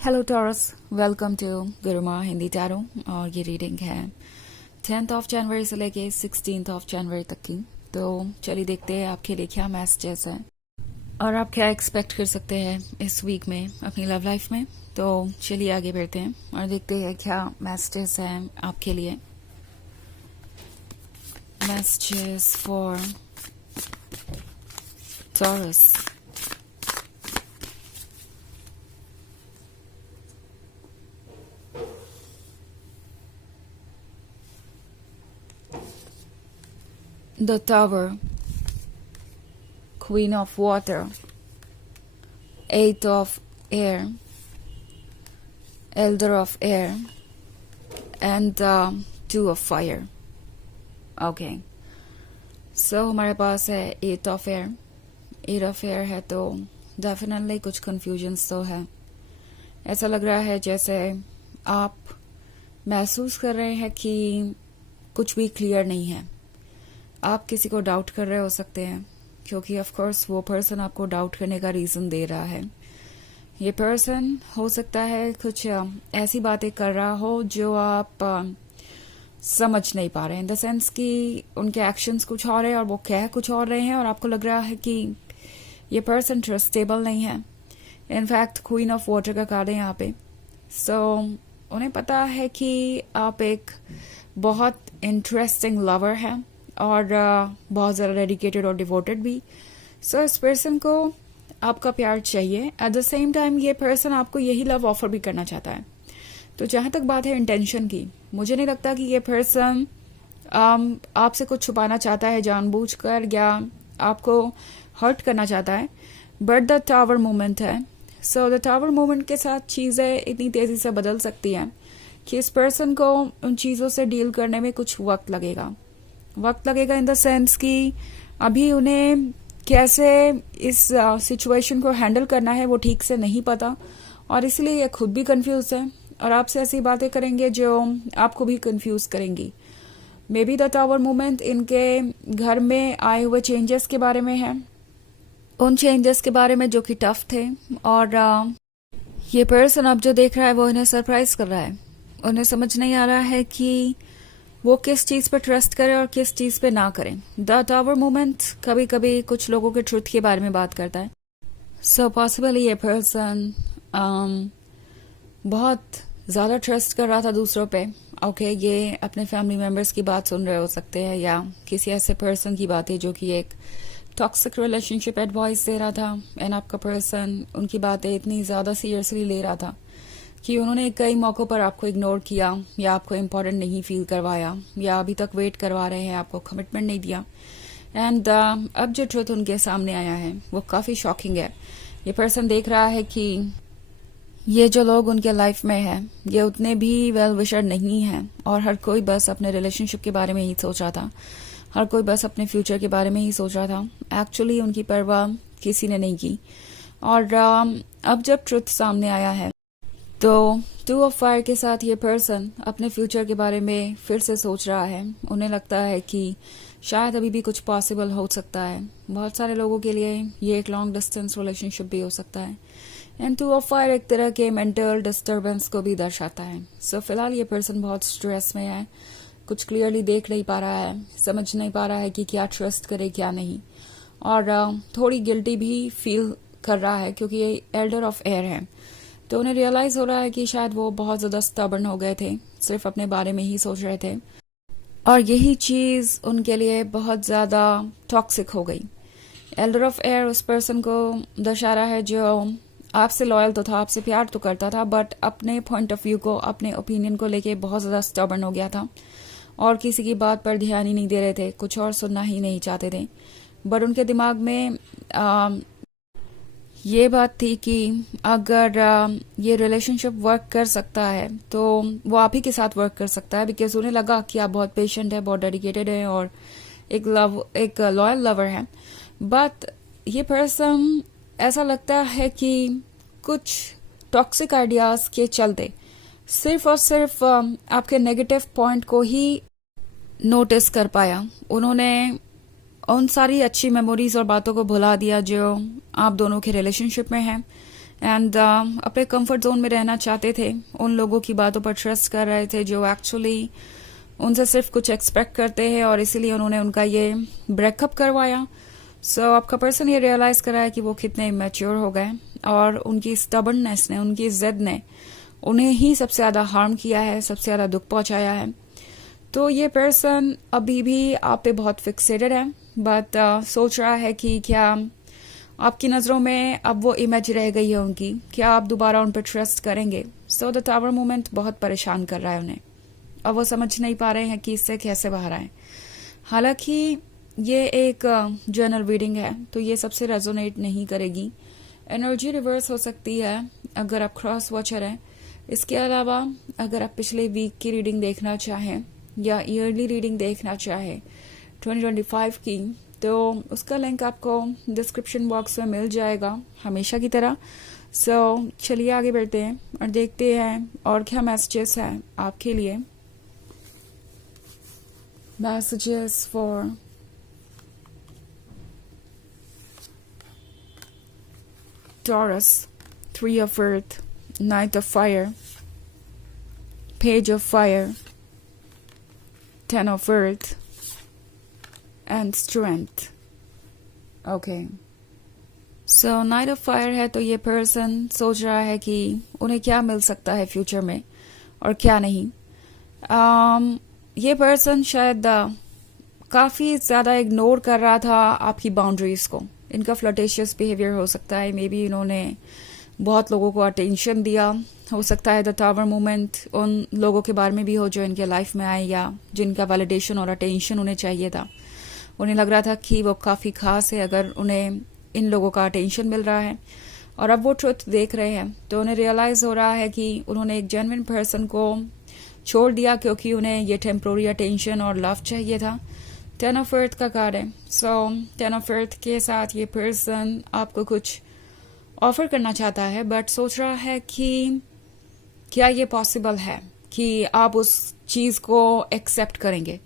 Hello Taurus, welcome to Guruma Hindi tarot. और ये reading है 10th ऑफ जनवरी से लेके 16th ऑफ जनवरी तक की। तो चलिए देखते हैं आपके लिए क्या मैसेजेस है और आप क्या एक्सपेक्ट कर सकते हैं इस वीक में अपनी लव लाइफ में। तो चलिए आगे बढ़ते हैं और देखते हैं क्या मैसेजेस हैं आपके लिए। Messages for taurus. The Tower, Queen of Water, Eight of Air, Elder of Air, and Two of Fire. Okay. So हमारे पास है Eight of Air. Eight of Air है तो डेफिनेटली कुछ confusions तो है। ऐसा लग रहा है जैसे आप महसूस कर रहे हैं कि कुछ भी क्लियर नहीं है। आप किसी को डाउट कर रहे हो सकते हैं क्योंकि ऑफ कोर्स वो पर्सन आपको डाउट करने का रीजन दे रहा है। ये पर्सन हो सकता है कुछ ऐसी बातें कर रहा हो जो आप समझ नहीं पा रहे हैं, इन द सेंस कि उनके एक्शंस कुछ और है और वो कह कुछ और रहे हैं और आपको लग रहा है कि ये पर्सन ट्रस्टेबल नहीं है। इनफैक्ट क्वीन ऑफ वाटर का कार्ड है यहाँ पे। सो उन्हें पता है कि आप एक बहुत इंटरेस्टिंग लवर हैं और बहुत ज़्यादा डेडिकेटेड और डिवोटेड भी। सो इस पर्सन को आपका प्यार चाहिए। एट द सेम टाइम ये पर्सन आपको यही लव ऑफर भी करना चाहता है। तो जहाँ तक बात है इंटेंशन की, मुझे नहीं लगता कि ये पर्सन आपसे कुछ छुपाना चाहता है जानबूझकर या आपको हर्ट करना चाहता है। बट द टावर मोमेंट है। सो द टावर मोमेंट के साथ चीज़ें इतनी तेज़ी से बदल सकती हैं कि इस पर्सन को उन चीज़ों से डील करने में कुछ वक्त लगेगा इन द सेंस कि अभी उन्हें कैसे इस सिचुएशन को हैंडल करना है वो ठीक से नहीं पता और इसलिए ये खुद भी कंफ्यूज है और आपसे ऐसी बातें करेंगे जो आपको भी कंफ्यूज करेंगी। May be the tower movement इनके घर में आए हुए चेंजेस के बारे में है, उन चेंजेस के बारे में जो कि टफ थे। और ये पर्सन अब जो देख रहा है वो इन्हें सरप्राइज कर रहा है। उन्हें समझ नहीं आ रहा है कि वो किस चीज पर ट्रस्ट करे और किस चीज पे ना करें। द टावर मोमेंट कभी कभी कुछ लोगों के ट्रुथ के बारे में बात करता है। सो पॉसिबली ये पर्सन बहुत ज्यादा ट्रस्ट कर रहा था दूसरों पे। ओके, ये अपने फैमिली मेंबर्स की बात सुन रहे हो सकते हैं या किसी ऐसे पर्सन की बात है जो कि एक टॉक्सिक रिलेशनशिप एडवाइस दे रहा था एंड आपका पर्सन उनकी बातें इतनी ज्यादा सीरियसली ले रहा था कि उन्होंने कई मौकों पर आपको इग्नोर किया या आपको इम्पोर्टेंट नहीं फील करवाया या अभी तक वेट करवा रहे हैं, आपको कमिटमेंट नहीं दिया। एंड अब जो ट्रुथ उनके सामने आया है वो काफ़ी शॉकिंग है। ये पर्सन देख रहा है कि ये जो लोग उनके लाइफ में है ये उतने भी वेल विशर नहीं हैं और हर कोई बस अपने रिलेशनशिप के बारे में ही सोच रहा था, हर कोई बस अपने फ्यूचर के बारे में ही सोच रहा था। एक्चुअली उनकी परवाह किसी ने नहीं की। और अब जब ट्रुथ सामने आया है तो टू ऑफ फायर के साथ ये पर्सन अपने फ्यूचर के बारे में फिर से सोच रहा है। उन्हें लगता है कि शायद अभी भी कुछ पॉसिबल हो सकता है। बहुत सारे लोगों के लिए ये एक लॉन्ग डिस्टेंस रिलेशनशिप भी हो सकता है। एंड टू ऑफ फायर एक तरह के मेंटल डिस्टर्बेंस को भी दर्शाता है। सो फिलहाल ये पर्सन बहुत स्ट्रेस में है, कुछ क्लियरली देख नहीं पा रहा है, समझ नहीं पा रहा है कि क्या ट्रस्ट करे क्या नहीं, और थोड़ी गिल्टी भी फील कर रहा है क्योंकि ये एल्डर ऑफ एयर है। तो उन्हें रियलाइज हो रहा है कि शायद वो बहुत ज्यादा स्टबर्न हो गए थे, सिर्फ अपने बारे में ही सोच रहे थे और यही चीज उनके लिए बहुत ज्यादा टॉक्सिक हो गई। एल्डर ऑफ एयर उस पर्सन को दर्शा रहा है जो आपसे लॉयल तो था, आपसे प्यार तो करता था, बट अपने पॉइंट ऑफ व्यू को, अपने ओपिनियन को लेके बहुत ज्यादा स्टबर्न हो गया था और किसी की बात पर ध्यान ही नहीं दे रहे थे, कुछ और सुनना ही नहीं चाहते थे। बट उनके दिमाग में ये बात थी कि अगर ये रिलेशनशिप वर्क कर सकता है तो वो आप ही के साथ वर्क कर सकता है, बिकॉज उन्हें लगा कि आप बहुत पेशेंट है, बहुत डेडिकेटेड है और एक लॉयल लवर है। बट ये पर्सन ऐसा लगता है कि कुछ टॉक्सिक आइडियाज के चलते सिर्फ और सिर्फ आपके नेगेटिव पॉइंट को ही नोटिस कर पाया। उन्होंने उन सारी अच्छी मेमोरीज और बातों को भुला दिया जो आप दोनों के रिलेशनशिप में हैं एंड अपने कंफर्ट जोन में रहना चाहते थे, उन लोगों की बातों पर ट्रस्ट कर रहे थे जो एक्चुअली उनसे सिर्फ कुछ एक्सपेक्ट करते हैं, और इसीलिए उन्होंने उनका ये ब्रेकअप करवाया. सो आपका पर्सन ये रियलाइज करा है कि वो कितने इमेच्योर हो गए, और उनकी स्टबर्ननेस ने, उनकी जिद ने उन्हें ही सबसे ज्यादा हार्म किया है, सबसे ज्यादा दुख पहुंचाया है. तो ये पर्सन अभी भी आप पे बहुत फिक्सेटेड है, बट सोच रहा है कि क्या आपकी नजरों में अब वो इमेज रह गई है उनकी, क्या आप दोबारा उन पर ट्रस्ट करेंगे. सो द टावर मूवमेंट बहुत परेशान कर रहा है उन्हें, अब वो समझ नहीं पा रहे हैं कि इससे कैसे बाहर आए. हालांकि ये एक जनरल रीडिंग है, तो ये सबसे रेजोनेट नहीं करेगी. एनर्जी रिवर्स हो सकती है अगर आप क्रॉस वॉचर हैं. इसके अलावा अगर आप पिछले वीक की रीडिंग देखना चाहें या ईयरली रीडिंग देखना चाहें 2025 की, तो उसका लिंक आपको डिस्क्रिप्शन बॉक्स में मिल जाएगा हमेशा की तरह. सो चलिए आगे बढ़ते हैं और देखते हैं और क्या मैसेजेस हैं आपके लिए. Messages for Taurus, 3 of Earth, Knight of Fire, Page of Fire, 10 of Earth, and Strength. Okay. So Knight of Fire है तो ये पर्सन सोच रहा है कि उन्हें क्या मिल सकता है फ्यूचर में और क्या नहीं. ये पर्सन शायद काफी ज्यादा इग्नोर कर रहा था आपकी बाउंड्रीज को. इनका फ्लर्टेशियस बिहेवियर हो सकता है, मे बी इन्होंने बहुत लोगों को अटेंशन दिया. हो सकता है द टावर मूवमेंट उन लोगों के बारे में भी हो जो इनके लाइफ में आए या जिनका वैलिडेशन और अटेंशन उन्हें चाहिए था. उन्हें लग रहा था कि वो काफी खास है अगर उन्हें इन लोगों का अटेंशन मिल रहा है, और अब वो ट्रुथ देख रहे हैं तो उन्हें रियलाइज हो रहा है कि उन्होंने एक जेन्युइन पर्सन को छोड़ दिया क्योंकि उन्हें ये टेम्पोररी अटेंशन और लव चाहिए था. 10 ऑफ अर्थ का कार्ड है. सो 10 ऑफ अर्थ के साथ ये पर्सन आपको कुछ ऑफर करना चाहता है, बट सोच रहा है कि क्या ये पॉसिबल है कि आप उस चीज को एक्सेप्ट करेंगे.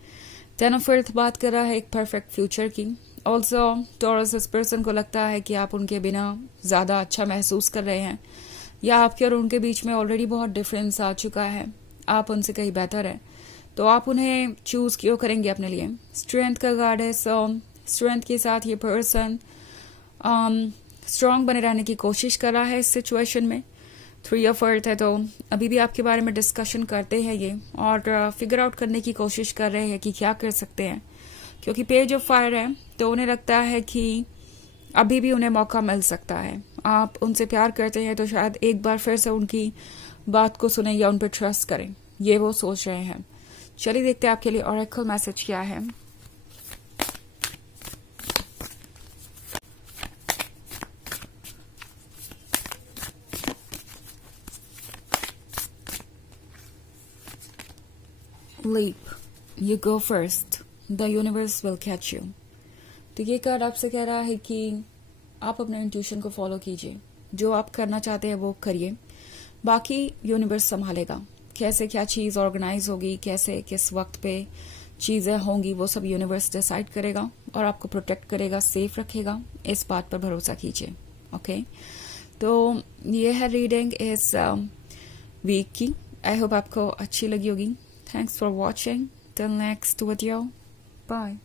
10 ऑफ अर्थ बात कर रहा है एक परफेक्ट फ्यूचर की. ऑल्सो टॉरस, इस पर्सन को लगता है कि आप उनके बिना ज्यादा अच्छा महसूस कर रहे हैं, या आपके और उनके बीच में ऑलरेडी बहुत डिफरेंस आ चुका है, आप उनसे कहीं बेहतर है, तो आप उन्हें चूज क्यों करेंगे अपने लिए. स्ट्रेंथ का कार्ड है. सो स्ट्रेंथ के साथ ये पर्सन स्ट्रांग बने रहने की कोशिश कर रहा है इस सिचुएशन में. 3 ऑफ अर्थ है तो अभी भी आपके बारे में डिस्कशन करते हैं ये, और फिगर आउट करने की कोशिश कर रहे हैं कि क्या कर सकते हैं, क्योंकि पेज ऑफ फायर है तो उन्हें लगता है कि अभी भी उन्हें मौका मिल सकता है. आप उनसे प्यार करते हैं तो शायद एक बार फिर से उनकी बात को सुने या उन पर ट्रस्ट करें, ये वो सोच रहे हैं. चलिए देखते हैं आपके लिए ऑरेकल मैसेज क्या है. Leap, you go first, the universe will catch you. तो ये कार्ड आपसे कह रहा है कि आप अपने इंट्यूशन को फॉलो कीजिए, जो आप करना चाहते हैं वो करिए, बाकी यूनिवर्स संभालेगा. कैसे क्या चीज ऑर्गेनाइज होगी, कैसे किस वक्त पे चीजें होंगी, वो सब यूनिवर्स डिसाइड करेगा और आपको प्रोटेक्ट करेगा, सेफ रखेगा. इस बात पर भरोसा कीजिए. ओके, तो ये है रीडिंग इस वीक की. आई होप आपको अच्छी लगी होगी. Thanks for watching. Till next video. Bye.